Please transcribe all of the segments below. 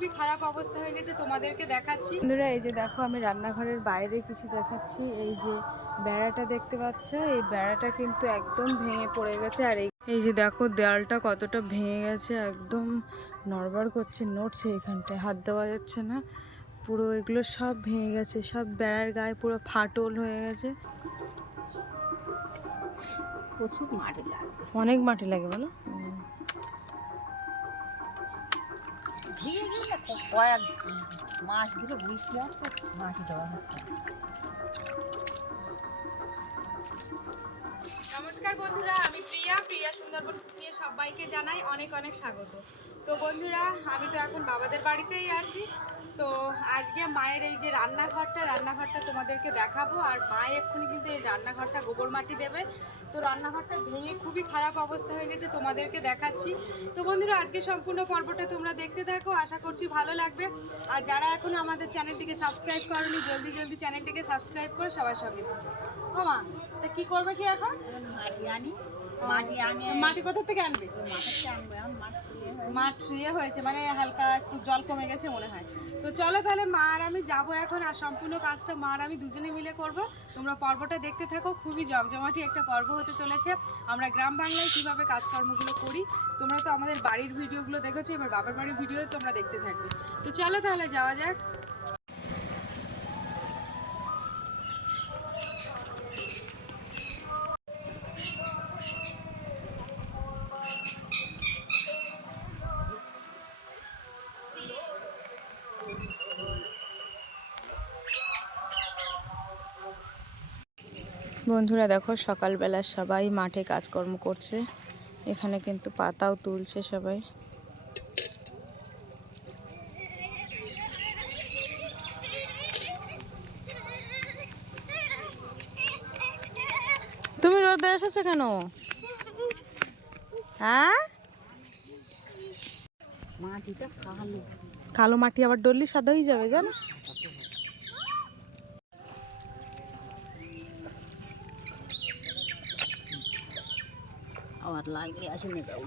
খুবই খারাপ অবস্থা হয়ে গেছে তোমাদেরকে দেখাচ্ছি। বন্ধুরা এই যে দেখো আমি রান্নাঘরের বাইরে কিছু দেখাচ্ছি। এই যে বেড়াটা দেখতে পাচ্ছ এই বেড়াটা কিন্তু একদম ভেঙে পড়ে গেছে। আর এই এই যে দেখো দেয়ালটা কতটা ভেঙে গেছে একদম নড়বড় করছে নড়ছে এখানটায়। হাত দেওয়া যাচ্ছে না পুরো এগুলো সব ভেঙে গেছে সব বেড়ার গায়ে পুরো ফাটল হয়ে গেছে। প্রচুর মাটি লাগবে অনেক মাটি লাগে বলো। ভিজে গেলে কয়েক মাস ধরে বৃষ্টি আসছে মাটি দেওয়া হচ্ছে। নমস্কার বন্ধুরা, আমি প্রিয়া। প্রিয়া সুন্দরবন নিয়ে সবাইকে জানাই অনেক অনেক স্বাগত। তো বন্ধুরা, আমি তো এখন বাবাদের বাড়িতেই আছি। তো আজকে মায়ের এই যে রান্নাঘরটা রান্নাঘরটা তোমাদেরকে দেখাবো। আর মা এক্ষুনি কিন্তু এই রান্নাঘরটা গোবর মাটি দেবে। তো রান্নাঘরটা ভেঙে খুবই খারাপ অবস্থা হয়ে গেছে তোমাদেরকে দেখাচ্ছি। তো বন্ধুরা আজকে সম্পূর্ণ পর্বটা তোমরা দেখতে থাকো। আশা করছি ভালো লাগবে। আর যারা এখনও আমাদের চ্যানেলটিকে সাবস্ক্রাইব করেনি জলদি জলদি চ্যানেলটিকে সাবস্ক্রাইব করে সবার সঙ্গে ও মা তা কী করবে কি এখন? মাটি আনি। মাটি আনি। মাটি কোথা থেকে আনবে? মাঠ ইয়ে হয়েছে মানে হালকা একটু জল কমে গেছে মনে হয়। তো চলো তাহলে মা আর আমি যাব এখন, আর সম্পূর্ণ কাজটা মা আর আমি দুজনে মিলে করব। তোমরা পর্বটা দেখতে থাকো, খুবই জমজমাটি একটা পর্ব হতে চলেছে। আমরা গ্রাম বাংলায় কীভাবে কাজকর্মগুলো করি, তোমরা তো আমাদের বাড়ির ভিডিওগুলো দেখেছ, এবার বাবার বাড়ির ভিডিও তোমরা দেখতে থাকবে। তো চলো তাহলে যাওয়া যাক। বন্ধুরা দেখো সকালবেলা সবাই মাঠে কাজকর্ম করছে। এখানে কিন্তু পাতাও তুলছে সবাই। তুমি রোদে এসেছ কেন? হ্যাঁ? কালো মাটি আবার ডললি সাদা হয়ে যাবে জানো? লাগলে আসে না যাও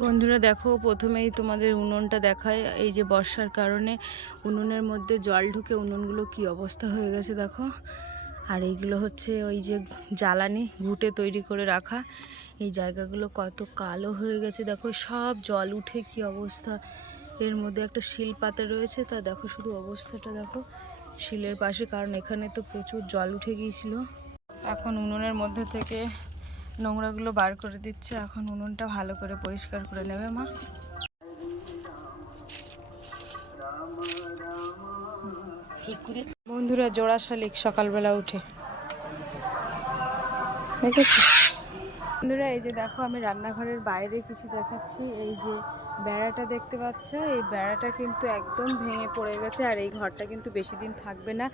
বন্ধুরা দেখো প্রথমেই তোমাদের উনুনটা দেখায় এই যে বর্ষার কারণে উনুনের মধ্যে জল ঢুকে উনুনগুলো কি অবস্থা হয়ে গেছে দেখো। আর এইগুলো হচ্ছে ওই যে জ্বালানি ঘুটে তৈরি করে রাখা। এই জায়গাগুলো কত কালো হয়ে গেছে। দেখো, সব জল উঠে কি অবস্থা। এর মধ্যে একটা শিল পাতা রয়েছে। তা দেখো শুধু অবস্থাটা দেখো শিলের পাশে, কারণ এখানে তো প্রচুর জল উঠে গিয়েছিল। এখন উনুনের মধ্যে থেকে নোংরাগুলো বার করে দিচ্ছে। এখন উনুনটা ভালো করে পরিষ্কার করে নেবে মা। ঠিক করে। বন্ধুরা জোড়া শালিক সকালবেলা উঠে। দেখেছি? বন্ধুরা এই যে দেখো আমি রান্নাঘরের বাইরে কিছু দেখাচ্ছি। এই যে বেড়াটা দেখতে পাচ্ছ? এই বেড়াটা কিন্তু একদম ভেঙে পড়ে গেছে আর এই ঘরটা কিন্তু বেশি দিন থাকবে না।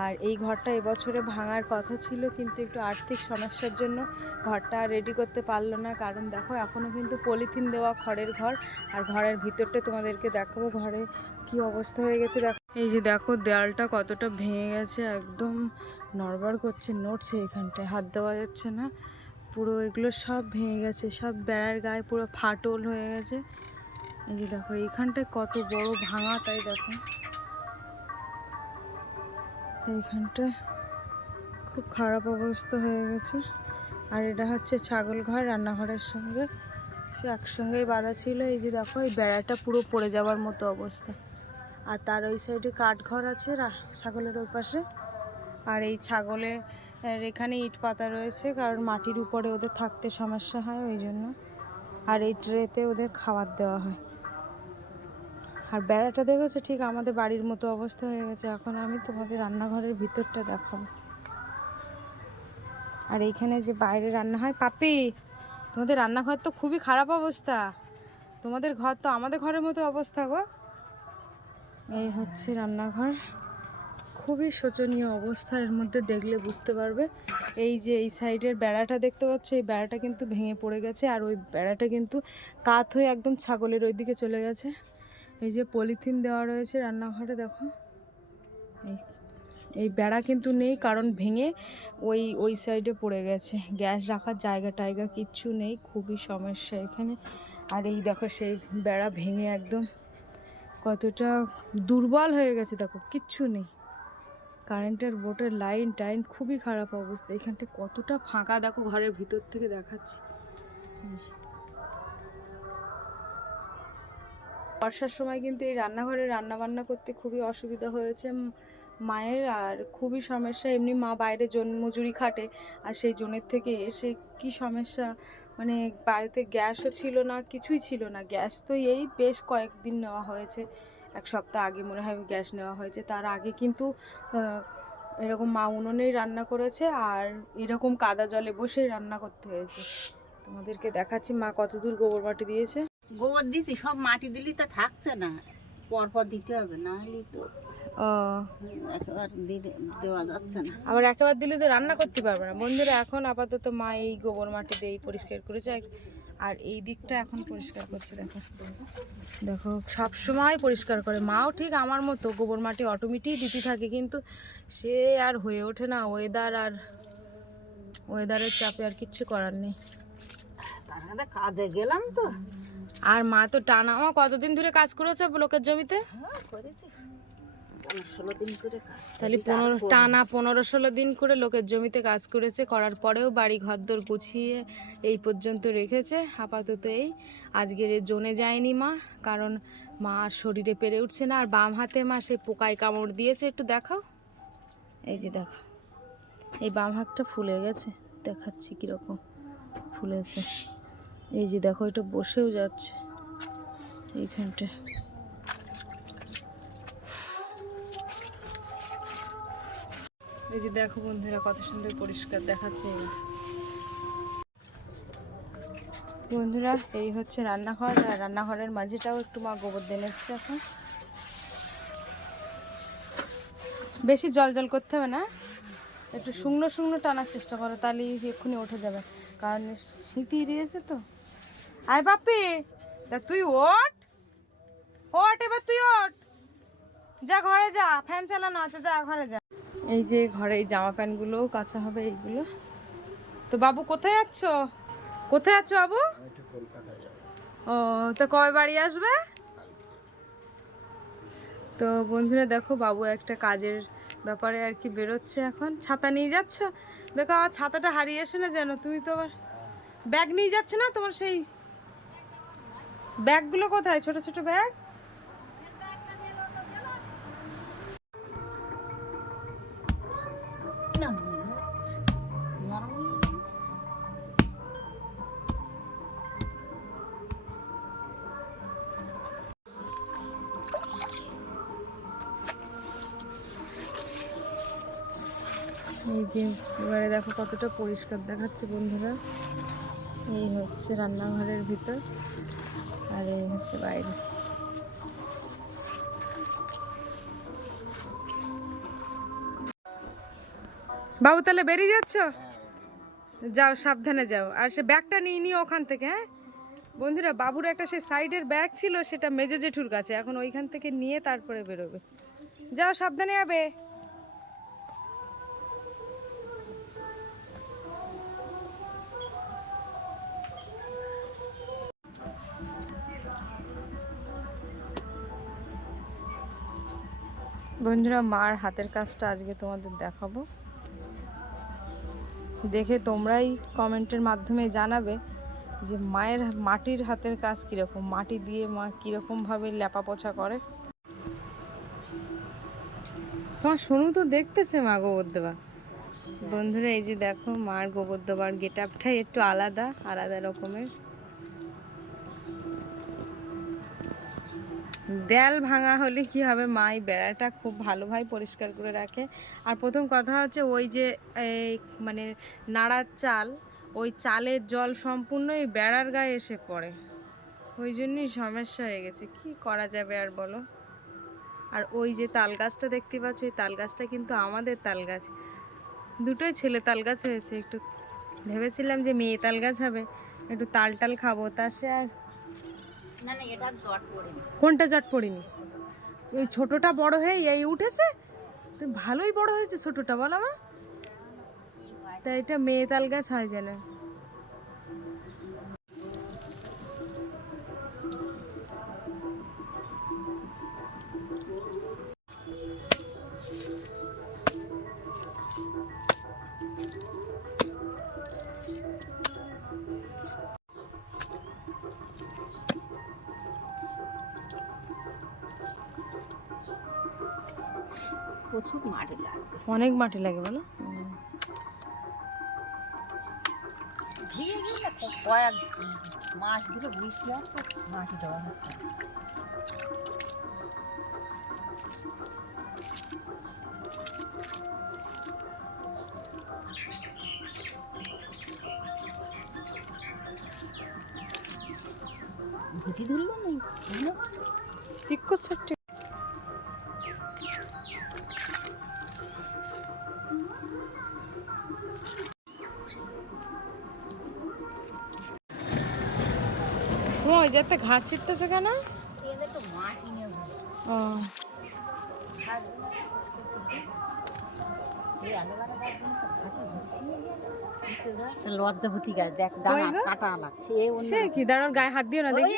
আর এই ঘরটা এবছরে ভাঙার কথা ছিল কিন্তু একটু আর্থিক সমস্যার জন্য ঘরটা রেডি করতে পারল না। কারণ দেখো এখনও কিন্তু পলিথিন দেওয়া খড়ের ঘর। আর ঘরের ভিতরটা তোমাদেরকে দেখাবো। ঘরে কি অবস্থা হয়ে গেছে দেখো। এই যে দেখো, দেয়ালটা কতটা ভেঙে গেছে, একদম নড়বড় করছে, নড়ছে এখানটায়, হাত দেওয়া যাচ্ছে না। পুরো এগুলো সব ভেঙে গেছে, সব বেড়ার গায়ে পুরো ফাটল হয়ে গেছে। এই যে দেখো, এইখানটায় কত বড় ভাঙা, তাই দেখো। এইখানটায় খুব খারাপ অবস্থা হয়ে গেছে। আর এটা হচ্ছে ছাগল ঘর, রান্নাঘরের সঙ্গে। সে একসঙ্গেই বাঁধা ছিল, এই যে দেখো, এই বেড়াটা পুরো পড়ে যাওয়ার মতো অবস্থা। আর তার ওই সাইডে কাঠঘর আছে ছাগলের ওই পাশে। আর এই ছাগলের এখানে ইট পাতা রয়েছে, কারণ মাটির উপরে ওদের থাকতে সমস্যা হয় ওই জন্য। আর এই ট্রেতে ওদের খাবার দেওয়া হয়। আর বেড়াটা দেখেছ? ঠিক আমাদের বাড়ির মতো অবস্থা হয়ে গেছে। এখন আমি তোমাদের রান্নাঘরের ভিতরটা দেখাবো। আর এইখানে যে বাইরে রান্না হয়, পাপি, তোমাদের রান্নাঘর তো খুবই খারাপ অবস্থা। তোমাদের ঘর তো আমাদের ঘরের মতো অবস্থা গো। এই হচ্ছে রান্নাঘর। খুবই শোচনীয় অবস্থা, এর মধ্যে দেখলে বুঝতে পারবে। এই যে এই সাইডের বেড়াটা দেখতে পাচ্ছ, এই বেড়াটা কিন্তু ভেঙে পড়ে গেছে, আর ওই বেড়াটা কিন্তু কাত হয়ে একদম ছাগলের ওই দিকে চলে গেছে। এই যে পলিথিন দেওয়া রয়েছে রান্নাঘরে, দেখো। এই এই বেড়া কিন্তু নেই, কারণ ভেঙে ওই ওই সাইডে পড়ে গেছে। গ্যাস রাখার জায়গা টায়গা কিচ্ছু নেই, খুবই সমস্যা এখানে। আর এই দেখো, সেই বেড়া ভেঙে একদম কতটা দুর্বল হয়ে গেছে, দেখো, কিচ্ছু নেই। কারেন্টের বোর্ডের লাইন টাইন খুবই খারাপ অবস্থা। এখানটা কতটা ফাঁকা, দেখো, ঘরের ভিতর থেকে দেখাচ্ছি। বর্ষার সময় কিন্তু এই রান্নাঘরে রান্না বান্না করতে খুবই অসুবিধা হয়েছে মায়ের, আর খুবই সমস্যা। এমনি মা বাইরে জন মজুরি খাটে, আর সেই জনের থেকে এসে কি সমস্যা? মানে বাড়িতে গ্যাসও ছিল না, কিছুই ছিল না। গ্যাস তো এই বেশ কয়েকদিন নেওয়া হয়েছে। এক সপ্তাহ আগে মনে হয় গ্যাস নেওয়া হয়েছে। তার আগে কিন্তু এরকম মা উনুনেই রান্না করেছে আর এরকম কাদা জলে বসেই রান্না করতে হয়েছে। তোমাদেরকে দেখাচ্ছি মা কতদূর গোবর মাটি দিয়েছে। গোবর দিছি, সব মাটি দিলি তা থাকছে না। পরপর দিতে হবে, না হলে তো ও, আবার একেবারে দিলে তো রান্না করতে পারবে না। বন্ধুরা এখন আপাতত মা এই গোবর মাটি দিয়েই পরিষ্কার করেছে আর- এই দিকটা এখন পরিষ্কার করছে দেখো। দেখো সব সময় পরিষ্কার করে। মাও ঠিক আমার মতো গোবর মাটি অটোমেটিক দিতে থাকে কিন্তু সে আর হয়ে ওঠে না। ওয়েদার আর ওয়েদারের চাপে আর কিচ্ছু করার নেই। কাজে গেলাম তো। আর মা তো টানা মা কতদিন ধরে কাজ করেছে লোকের জমিতে? হ্যাঁ করেছি। তাহলে পনেরো, টানা পনেরো ষোলো দিন করে লোকের জমিতে কাজ করেছে, করার পরেও বাড়ি ঘরদোর গুছিয়ে এই পর্যন্ত রেখেছে। আপাতত এই। আজকের এ জোনে যায়নি মা, কারণ মা শরীরে পেরে উঠছে না, আর বাম হাতে মা সেই পোকায় কামড় দিয়েছে, একটু দেখাও। এই যে দেখো এই বাম হাতটা ফুলে গেছে, দেখাচ্ছি কীরকম ফুলেছে। এই যে দেখো, এটা বসেও যাচ্ছে। এইখানটা এই যে দেখো বন্ধুরা, কত সুন্দর পরিষ্কার দেখাচ্ছে বন্ধুরা, এই হচ্ছে রান্নাঘর, আর রান্নাঘরের মাঝেটাও একটু মা গোবর দিয়ে নিচ্ছে এখন। বেশি জল জল করতে হবে না, একটু শুকনো শুকনো টানার চেষ্টা করো তাহলে এক্ষুনি উঠে যাবে। কারণ শীতই দিয়েছে তো। আয় বাপি, তা তুই ওঠ। ওট এবার তুই ওঠ। যা ঘরে যা, ফ্যান চালানো আছে, যা ঘরে যা। এই যে ঘরে এই জামা প্যান্টগুলোও কাঁচা হবে এইগুলো। তো বাবু, কোথায় যাচ্ছ কোথায় যাচ্ছ বাবু? ও, তো কবে বাড়ি আসবে? তো বন্ধুরা, দেখো বাবু একটা কাজের ব্যাপারে আর কি বেরোচ্ছে এখন। ছাতা নিয়ে যাচ্ছ? দেখো, আমার ছাতাটা হারিয়ে এসে না যেন, তুমি তো আবার ব্যাগ নিয়ে যাচ্ছ না তোমার সেই ব্যাগগুলো কোথায়? ছোট ছোট ব্যাগ? এই যে, এবারে দেখো কতটা পরিষ্কার দেখাচ্ছে বন্ধুরা। এই হচ্ছে রান্নাঘরের ভিতর, আর এই হচ্ছে বাইরে। বাবু, তাহলে বেরিয়ে যাচ্ছ? যাও, সাবধানে যাও। আর সে ব্যাগটা নিয়ে নিও ওখান থেকে হ্যাঁ? বন্ধুরা, বাবুর একটা সে সাইডের ব্যাগ ছিল, সেটা মেজো জেঠুর কাছে। এখন ওইখান থেকে নিয়ে তারপরে বেরোবে। যাও, সাবধানে যাবে। বন্ধুরা, মার হাতের কাজটা আজকে তোমাদের দেখাবো। দেখে তোমরাই কমেন্টের মাধ্যমে জানাবে যে মায়ের মাটির হাতের কাজ কীরকম, মাটি দিয়ে মা কীরকমভাবে লেপা পোছা করে। তোমার সোনু তো দেখতেছে মা গোবর দেওয়া বন্ধুরা, এই যে দেখো, মার গোবর দেওয়ার গেট আপটাই একটু আলাদা আলাদা রকমের। দেয়াল ভাঙা হলে কি হবে? মা এই বেড়াটা খুব ভালোভাবে পরিষ্কার করে রাখে। আর প্রথম কথা হচ্ছে ওই যে এই মানে নাড়ার চাল, ওই চালের জল সম্পূর্ণ এই বেড়ার গায়ে এসে পড়ে। ওই জন্যই সমস্যা হয়ে গেছে। কি করা যাবে আর বলো? আর ওই যে তাল গাছটা দেখতে পাচ্ছ ওই তাল গাছটা কিন্তু আমাদের তাল গাছ। দুটোই ছেলে তাল গাছ হয়েছে। একটু ভেবেছিলাম যে মেয়ে তাল গাছ হবে। একটু তাল টাল খাব। তা সে আর কোনটা জট পড়িনি? ওই ছোটটা বড় হয়ে এই উঠেছে? ভালোই বড় হয়েছে ছোটটা, বলো মা তা এটা মেয়ে তাল গাছ হয় যেন। অনেক মাটি লাগে বলো ধীরে গেলে ক- কয়েক মাস ধরে বৃষ্টি আসছে মাটি দেওয়া হচ্ছে না। ঘুটি ধরলো নেই ধরলো? চিক্কো ছোট্ট যাতে ঘাস ছিটতেছে কেন? ও। গাছ দেখ? কাটা সে কি দাঁড়ার গায়ে হাত দিও না দেখি।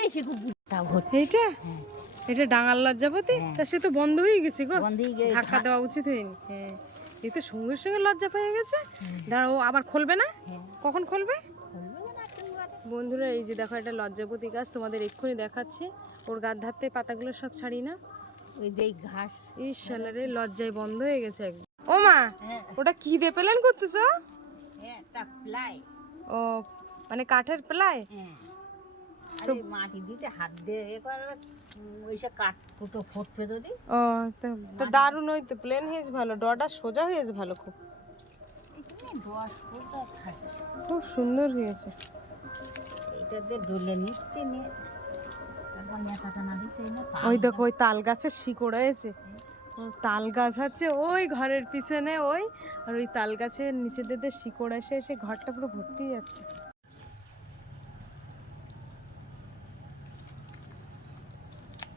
হ্যাঁ। এটা ডাঙার লজ্জাপতি হ্যাঁ। তা সে তো বন্ধ হয়ে গেছে গো। ধাক্কা দেওয়া উচিত হয়নি। হ্যাঁ। এই তো সঙ্গে সঙ্গে লজ্জা পেয়ে গেছে। দাঁড়া ও আবার খুলবে না? হ্যাঁ। কখন খুলবে। বন্ধুরা এই যে দেখো একটা লজ্জাপতি গাছ তোমাদের এক্ষুনি দেখাচ্ছি। ওর গাছ ধারতে পাতাগুলো সব ছাড়ি না। ওই যে এই ঘাস। এই শালারে লজ্জায় বন্ধ হয়ে গেছে একদম। ও মা হ্যাঁ। ওটা কি দিয়ে প্ল্যান করতেছো? হ্যাঁ প্লাই। ও মানে কাঠের প্লাই? হ্যাঁ। মাটি দিতে হাত দিয়ে এবার ওইসব কাঠ ফুটো ফুটবে যদি ও তা- তা দারুণ ওই তো প্লেন হয়েছে ভালো। ডটা সোজা হয়েছে ভালো খুব। সুন্দর হয়েছে দিয়ে নিচ্ছি নিয়ে। ওই দেখো ওই তাল গাছের শিকড় হয়েছে। তাল গাছ হচ্ছে ওই ঘরের পিছনে ওই আর ওই তাল গাছের নিচে দিয়ে শিকড় এসে এসে ঘরটা পুরো ভর্তি যাচ্ছে।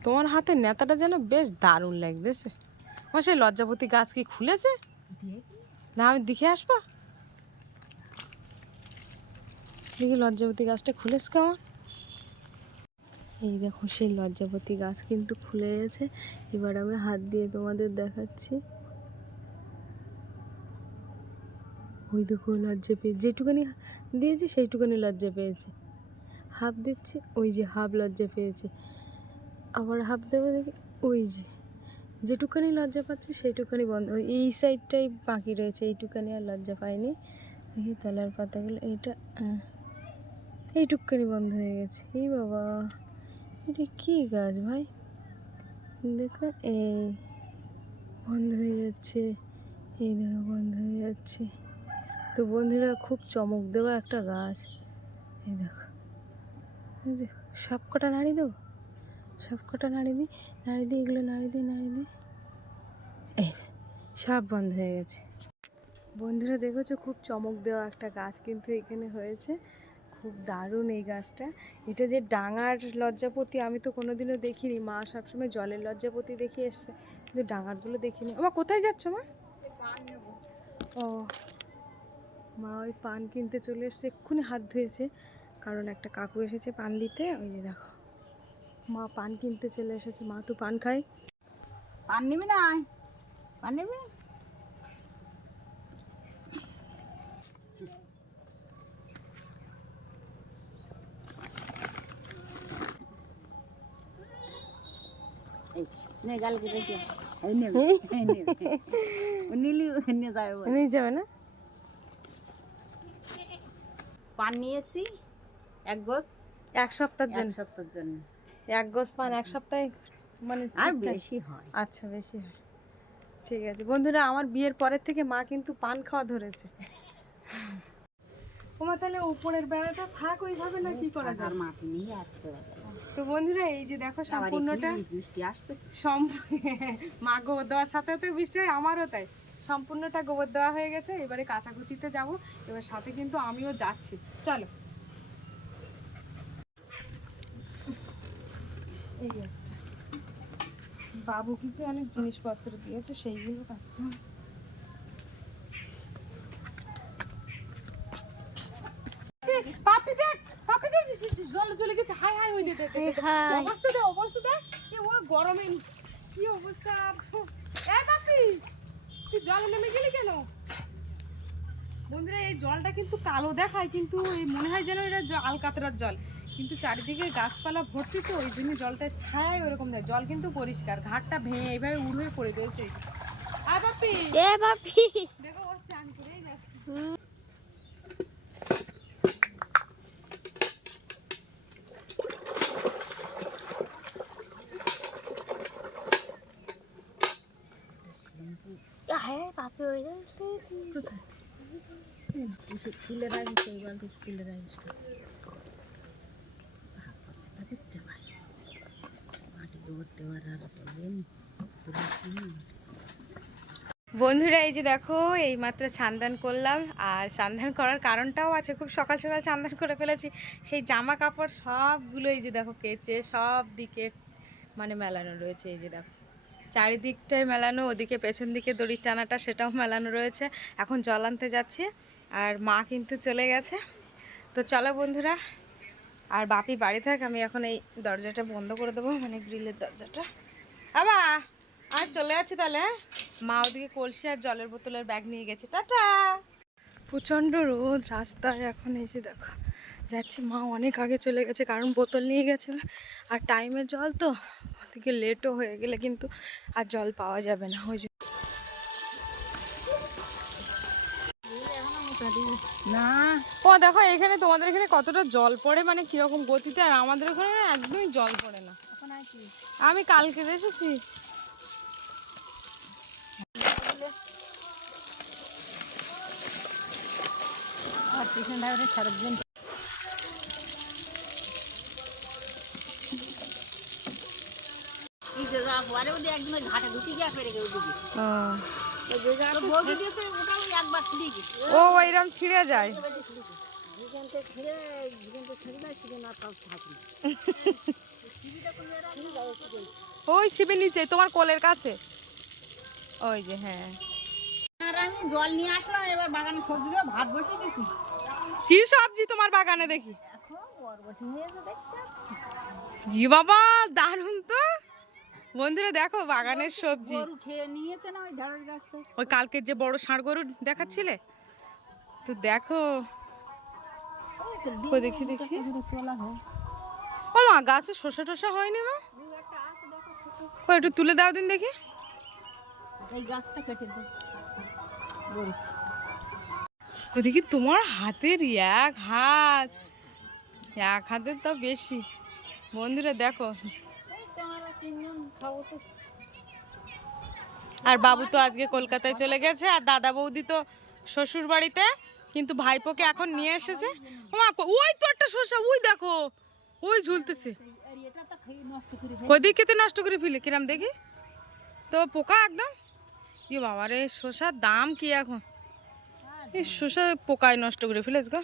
তোমার হাতে নেতাটা যেন বেশ দারুণ লাগতেছে। আমার সেই লজ্জাপতি গাছ কি খুলেছে? না আমি দেখে আসব? দেখি লজ্জাপতি গাছটা খুলেছ কেমন? এই দেখো সেই লজ্জাপতি গাছ কিন্তু খুলে গেছে। এবার আমি হাত দিয়ে তোমাদের দেখাচ্ছি। ওই দেখো লজ্জা পেয়ে, যেটুকানি দিয়েছি সেইটুকানি লজ্জা পেয়েছে। হাফ দিচ্ছি, ওই যে হাফ লজ্জা পেয়েছে। আবার হাফ দেবো দেখি, ওই যে যেটুকানি লজ্জা পাচ্ছে সেইটুকানি বন্ধ। এই সাইডটাই বাকি রয়েছে, এইটুকানি আর লজ্জা পাইনি। দেখি তলার পাতাগুলো, এইটা আহ, এইটুকানি বন্ধ হয়ে গেছে। এই বাবা এটা কি গাছ ভাই? দেখো এই বন্ধ হয়ে যাচ্ছে এই দেখো বন্ধ হয়ে যাচ্ছে। তো বন্ধুরা খুব চমক দেওয়া একটা গাছ। এই দেখো সব কটা নাড়ি দেবো? সব কটা নাড়ি দিই নাড়ি দিই এগুলো নাড়ি দিই নাড়ি দিই। এই সব বন্ধ হয়ে গেছে। বন্ধুরা দেখেছ খুব চমক দেওয়া একটা গাছ কিন্তু এখানে হয়েছে। খুব দারুণ এই গাছটা। এটা যে ডাঙার লজ্জাপতি আমি তো কোনোদিনও দেখিনি। মা সবসময় জলের লজ্জাপতি দেখে এসছে। কিন্তু ডাঙারগুলো দেখিনি। মা কোথায় যাচ্ছ মা? ও, মা ওই পান কিনতে চলে এসছে। এক্ষুনি হাত ধুয়েছে। কারণ একটা কাকু এসেছে পান দিতে। ওই যে দেখো, মা পান কিনতে চলে এসেছে। মা তো পান খায়। পান নিবি না? পান নিবি এই, নে গাল কেটে দে। এই নে, এই নে। ও নিলি নিয়ে যাবে বলে। নিয়ে যাবে না? পান নিয়েছি এক গোছ এক সপ্তাহের জন্য। সপ্তাহের জন্য। এক গোছ পান এক সপ্তাহে মানে আর বেশি হয়। আচ্ছা বেশি হয়। ঠিক আছে। বন্ধুরা আমার বিয়ের পরের থেকে মা কিন্তু পান খাওয়া ধরেছে। ওমা তাহলে উপরের বেড়াটা থাক ওইভাবে না কি করা আর যায় মাটি নিয়ে আসতে হবে। তো বন্ধুরা এই যে দেখো সম্পূর্ণটা মা গোবর দেওয়ার সাথে সাথে বৃষ্টি হয় আমারও তাই। সম্পূর্ণটা গোবর দেওয়া হয়ে গেছে এবারে কাঁচাকুচিতে যাব। এবার সাথে কিন্তু আমিও যাচ্ছি। চলো। বাবু কিছু অনেক জিনিসপত্র দিয়েছে সেইগুলো কাচতে হবে পাপি দেখ পাপি দেখ জলে চলে গেছে হাই হাই হয়ে যেতে অবস্থা দে অবস্থা দে। ও গরমে কি অবস্থা? এ পাপি তুই জলে নেমে গেলি কেন? বন্ধুরা এই জলটা কিন্তু কালো দেখায় কিন্তু এই মনে হয় যেন এটা আলকাতরার জল। কিন্তু চারিদিকে গাছপালা ভর্তি তো ওই জন্য জলটা ছায় ওরকম দেয়। জল কিন্তু পরিষ্কার ঘাটটা ভেঙে এইভাবে উড়ে পড়ে রয়েছে আয় পাপি এ বাপি! দেখো ও চান করেই যাচ্ছে। বন্ধুরা, এই যে দেখো এই মাত্র ছান্দান করলাম, আর ছান্দান করার কারণটাও আছে। খুব সকাল সকাল ছান্দান করে ফেলেছি। সেই জামা কাপড় সবগুলো এই যে দেখো, কেচে সব দিকে মানে মেলানো রয়েছে। এই যে দেখো চারিদিকটাই মেলানো, ওদিকে পেছন দিকে দড়ির টানাটা সেটাও মেলানো রয়েছে। এখন জল আনতে যাচ্ছি আর মা কিন্তু চলে গেছে। তো চলো বন্ধুরা, আর বাপি বাড়ি থাক, আমি এখন এই দরজাটা বন্ধ করে দেবো মানে গ্রিলের দরজাটা। আবা, আর চলে যাচ্ছি তাহলে হ্যাঁ? মা ওদিকে কলসি আর জলের বোতলের ব্যাগ নিয়ে গেছে। টাটা! প্রচণ্ড রোদ রাস্তায় এখন, এই যে দেখো, যাচ্ছি। মা অনেক আগে চলে গেছে, কারণ বোতল নিয়ে গেছে। আর টাইমের জল তো ওদিকে লেটও হয়ে গেলে কিন্তু আর জল পাওয়া যাবে না ওই জন্য। না। ও দেখো এখানে তোমাদের এখানে কতটা জল পড়ে মানে কীরকম গতিতে আর আমাদের ওখানে একদমই জল পড়ে না। আমি কালকে এসেছি। আর পিছন সারাদিন পরে ওদের একদিন ওই ঘাটে ঢুকে গিয়া ফেরে গেল ছিঁড়ে ও ওইরকম ছিঁড়ে যায়। ওই ছিপে নিচে তোমার কোলের কাছে? ওই যে হ্যাঁ। আর আমি জল নিয়ে আসলাম এবার বাগানে সবজি দিয়ে ভাত বসিয়ে দিয়েছি। কি সবজি তোমার বাগানে দেখি? দেখো বরবটি হয়েছে দেখছ। ই বাবা দারুণ তো! বন্ধুরা দেখো বাগানের সবজি। ওই কালকের যে বড় ষাঁড় গরু দেখাচ্ছিলে? তো দেখো। দেখি দেখি। ও মা গাছে শসা টসা হয়নি মা? ও একটু তুলে দাও দিন দেখি। দেখি তোমার হাতের এক হাত। এক হাতের তো বেশি। বন্ধুরা দেখো তোমরা তিনজন খাব তো আর বাবু তো আজকে কলকাতায় চলে গেছে আর দাদা বৌদি তো শ্বশুর বাড়িতে কিন্তু ভাইপোকে এখন নিয়ে এসেছে। ওই তো একটা শসা ওই দেখো ওই ঝুলতেছে। ফেলে কদিক নষ্ট করে ফেলে কিরাম দেখি? তো পোকা একদম। ই বাবা রে শসার দাম কি এখন? এই শসা পোকায় নষ্ট করে ফেলেছ গো।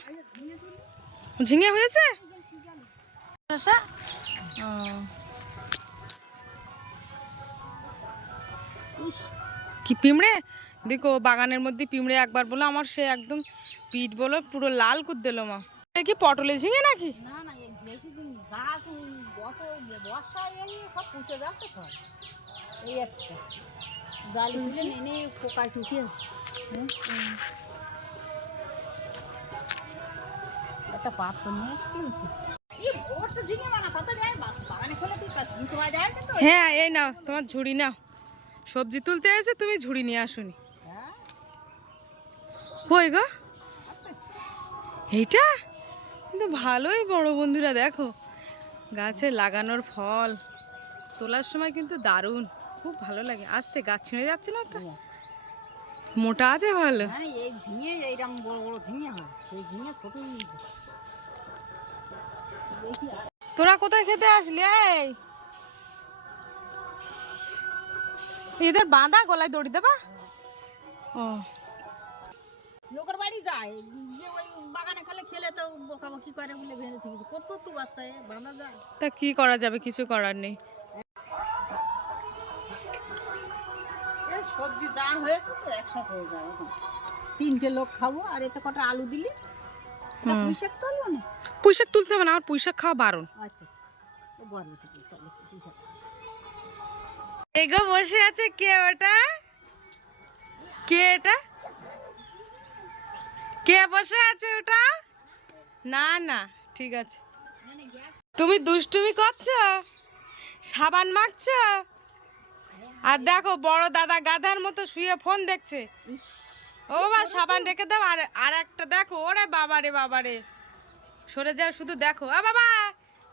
ঝিঙে হয়েছে? শসা? ও। কি পিমড়ে? দেখো বাগানের মধ্যে পিমড়ে একবার বলো আমার সে একদম পিঠ বলো পুরো লাল করে দিল মা। এটা কি পটলে ঝিঙে নাকি? না না না হ্যাঁ এই নাও তোমার ঝুড়ি নাও। সবজি তুলতে এসে তুমি ঝুড়ি নিয়ে আসুনি। হ্যাঁ কই গো? এইটা? কিন্তু ভালোই বড় বন্ধুরা দেখো। গাছে লাগানোর ফল তোলার সময় কিন্তু দারুণ। খুব ভালো লাগে। আস্তে গাছ ছিঁড়ে যাচ্ছে না তো মোটা আছে ভালো? তোরা কোথায় খেতে আসলি? এই! এদের বাঁধা গলায় দড়ি দেবা? ও। লোকের বাড়ি যায়। যে ওই বাগানে খালে খেলে তো বকাবকি করে বলে ভেঙে থেকে করতো তো বাচ্চা বাঁধা যায়। তা কি করা যাবে? কিছু করার নেই। সবজি যা হয়েছে তো একসাথে হয়ে যাবে তিনটে লোক খাব আর এতে কটা আলু দিলি? এটা হুম। পুঁই শাক তুলবো না পুঁইশাক তুলতে হবে না আমার পুঁইশাক খাওয়া বারণ। আচ্ছা আচ্ছা। বরবটি এগো বসে আছে, কে ওটা? কে এটা? কে বসে আছে ওটা? না না, ঠিক আছে। তুমি দুষ্টুমি করছ? সাবান মাখছো? আর দেখো, বড় দাদা গাধার মতো শুয়ে ফোন দেখছে। ও বাবা সাবান রেখে দাও, আর আর একটা দেখো, ওরে বাবা রে বাবা রে। সরে যাও, শুধু দেখো। আ, বাবা,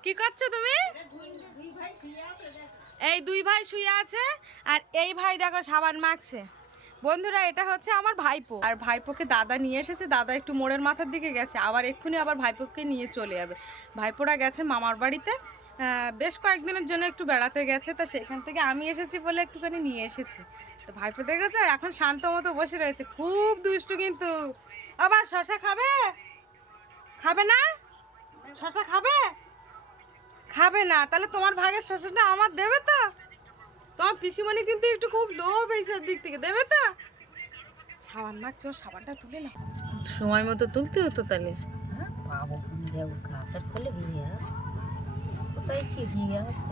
কি করছ তুমি? এই দুই ভাই শুয়ে আছে আর এই ভাই দেখো সাবান মাখছে। বন্ধুরা, এটা হচ্ছে আমার ভাইপো। আর ভাইপোকে দাদা নিয়ে এসেছে। দাদা একটু মোড়ের মাথার দিকে গেছে। আবার এক্ষুনি আবার ভাইপোকে নিয়ে চলে যাবে। ভাইপোরা গেছে মামার বাড়িতে। বেশ কয়েকদিনের জন্য একটু বেড়াতে গেছে। তা সেখান থেকে আমি এসেছি বলে একটুখানি নিয়ে এসেছি। তো ভাইপো দেখেছ? এখন শান্ত মতো বসে রয়েছে। খুব দুষ্টু কিন্তু। আবার শশা খাবে? খাবে না? শশা খাবে? খাবে না তাহলে তোমার ভাগের শশাটা আমার দেবে তো? তোমার পিসিমণি কিন্তু একটু খুব লোভ এইসব দিক থেকে দেবে তো? সাবান মাখছে ও সাবানটা তুলে না সময় মতো তুলতে হতো তাহলে। হ্যাঁ পাবো দেবো গাছের ফলে দিয়ে আসে কোথায় কি দিয়ে আসে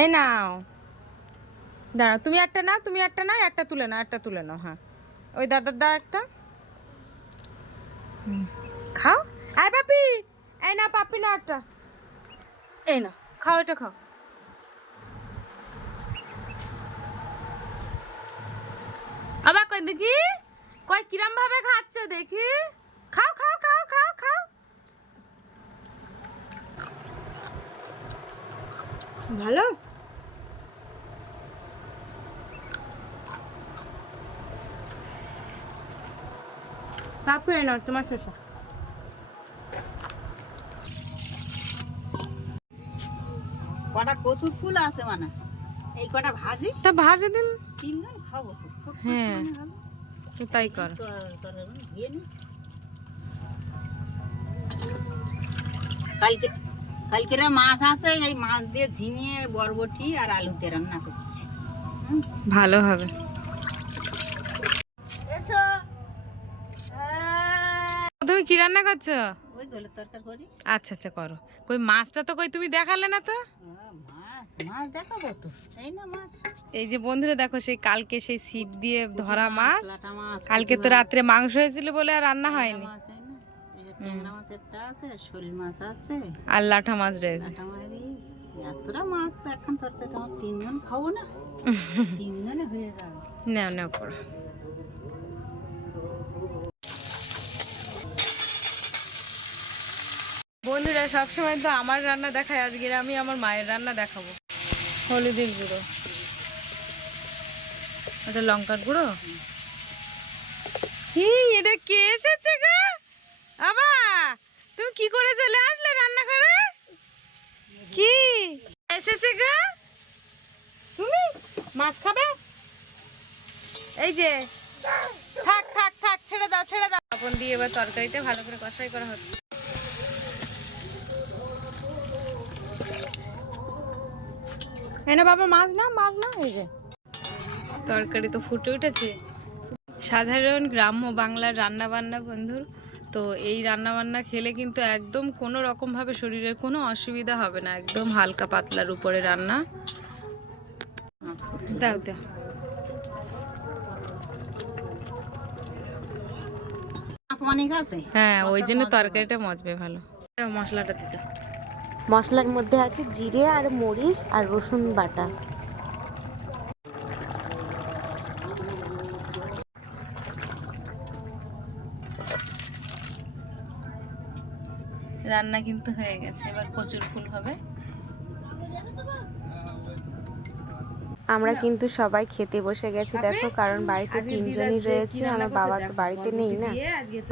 এই নাও। দাঁড়াও তুমি একটা না তুমি একটা না একটা তুলে নাও একটা তুলে নাও হ্যাঁ। ওই দাদার দাও একটা। খাও। আয় পাপি এই না পাপি না একটা এই না খাও এটা খাও। আবার কই দেখি? কই কিরম ভাবে খাচ্ছে দেখি? খাও খাও খাও খাও খাও। ভালো? তারপরে না তোমার শসা। কটা কচুর ফুল আছে মানে? এই কটা ভাজি? তা ভাজে দিন। তিনজন খাব। হ্যাঁ। তো তাই কর। কালকে কালকের মাছ আছে এই মাছ দিয়ে ঝিমিয়ে বরবটি আর আলুতে রান্না করছি। ভালো হবে। তুমি কি রান্না করছ? ওই জলের তরকার করি। আচ্ছা আচ্ছা করো। কই মাছটা তো কই তুমি দেখালে না তো? মাছ মাছ দেখাবো তো। এই না মাছ। এই যে বন্ধুরা দেখো সেই কালকে সেই ছিপ দিয়ে ধরা মাছ কালকে তো রাত্রে মাংস হয়েছিল বলে আর রান্না হয়নি। মাছ এই না। এই যে ট্যাংরা মাছ আছে শোল মাছ আছে। আর লাঠা মাছ রয়েছে। এতটা মাছ এখন তরকারি তিনজন খাব না। তিনজনে হয়ে যাবে। নাও নাও করো বন্ধুরা, সবসময় তো আমার রান্না দেখায় আজকের আমি আমার মায়ের রান্না দেখাবো। হলুদের গুঁড়ো। ওটা লঙ্কার গুঁড়ো? এটা কে এসেছে গা? আবা, তুমি কি করে চলে আসলে রান্নাঘরে? কি? এসেছে গা? তুমি মাছ খাবে? এই যে, থাক থাক থাক, ছেড়ে দাও ছেড়ে দাও। আপন দিয়ে এবার তরকারিটা ভালো করে কষাই করা হচ্ছে। এই না বাবা মাছ না মাছ না এই যে। তরকারি তো ফুটে উঠেছে। সাধারণ গ্রাম্য বাংলার রান্না বান্না বন্ধুর। তো এই রান্না বান্না খেলে কিন্তু একদম কোনো রকমভাবে শরীরের কোনো অসুবিধা হবে না। একদম হালকা পাতলার উপরে রান্না। দাও দাও। হ্যাঁ ওই জন্য তরকারিটা মজবে ভালো। মশলাটা দিতে। মশলার মধ্যে আছে জিরে আর মরিচ আর রসুন বাটা। রান্না কিন্তু হয়ে গেছে এবার কচুর ফুল হবে। আমরা কিন্তু সবাই খেতে বসে গেছি দেখো কারণ বাড়িতে তিনজনই রয়েছে আমার বাবা তো বাড়িতে নেই না।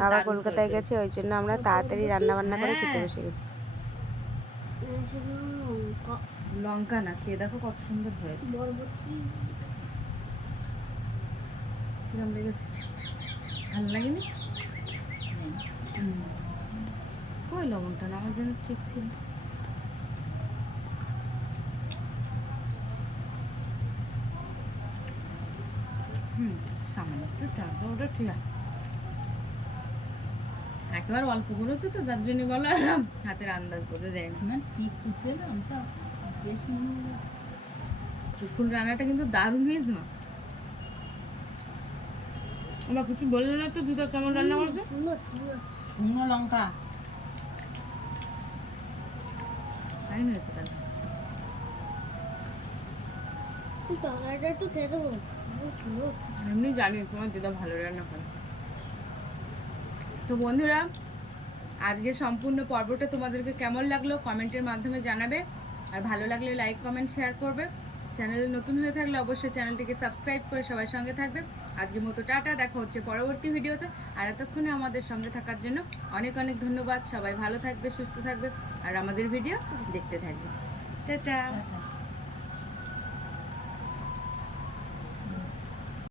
বাবা কলকাতায় গেছে ওই জন্য আমরা তাড়াতাড়ি রান্না বান্না করে খেতে হ্যাঁ। বসে গেছি। লঙ্কা না, খেয়ে দেখো কত সুন্দর হয়েছে। কিরম লেগেছে? ভালো লাগেনি। কই লবণটা না, আমার যেন ঠিক ছিল। একেবারে অল্প করেছ তো, যার জন্য বলো, হাতের আন্দাজ বোঝা যায় না। টিপ করতে না তো রান্নাটা কিন্তু দারুণ হয়েছে মা। আমার কিছু বলল না তো? দুধা কেমন রান্না করেছ? শুকনো লঙ্কা। ফাইন হয়েছে তাহলে। এমনি জানি তোমার দিদা ভালো রান্না করে। তো বন্ধুরা আজকে সম্পূর্ণ পর্বটা তোমাদেরকে কেমন লাগল? কমেন্টের মাধ্যমে জানাবে। আর ভালো লাগলে লাইক কমেন্ট শেয়ার করবে। চ্যানেলে নতুন হয়ে থাকলে অবশ্যই চ্যানেলটিকে সাবস্ক্রাইব করে সবাই সঙ্গে থাকবে। আজকে মতো টাটা, দেখা হচ্ছে পরবর্তী ভিডিওতে। আর এতক্ষণে আমাদের সঙ্গে থাকার জন্য অনেক অনেক ধন্যবাদ। সবাই ভালো থাকবে, সুস্থ থাকবে। আর আমাদের ভিডিও দেখতে থাকবে। টাটা।